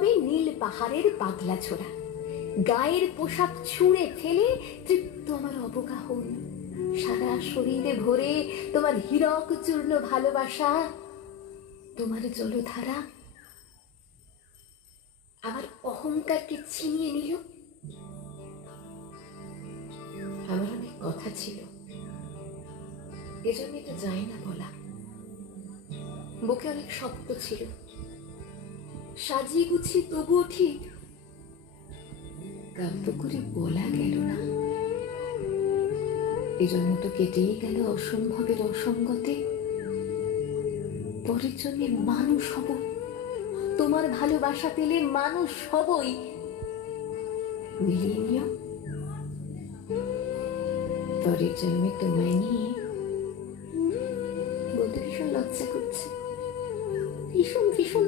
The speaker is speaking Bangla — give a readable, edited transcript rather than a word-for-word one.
হবে নীল পাহাড়ের পাগলা ছোড়া, গায়ের পোশাক ছুঁড়ে ফেলে তৃপ্ত আমার অবগাহন, সারা শরীরে ভরে তোমার হীরক চূর্ণ ভালোবাসা, তোমার জলধারা আমার অহংকারকে ছিনিয়ে নিল। আমার অনেক কথা ছিল, এজন্য এটা যায় না বলা। বুকে অনেক শক্ত ছিল, সাজিয়ে গুছিয়ে তবুও ঠিক কাব্য করে বলা গেল না। এজন্য তো কেটেই গেল অসম্ভবের অসঙ্গতে। পরের জন্যে মানুষ হব, তোমার ভালোবাসা পেলে মানুষ হবই। মিলিয়ে নিও, পরের জন্মে তোমায় নিয়ে বলতে ভীষণ লজ্জা করছে, ভীষণ ভীষণ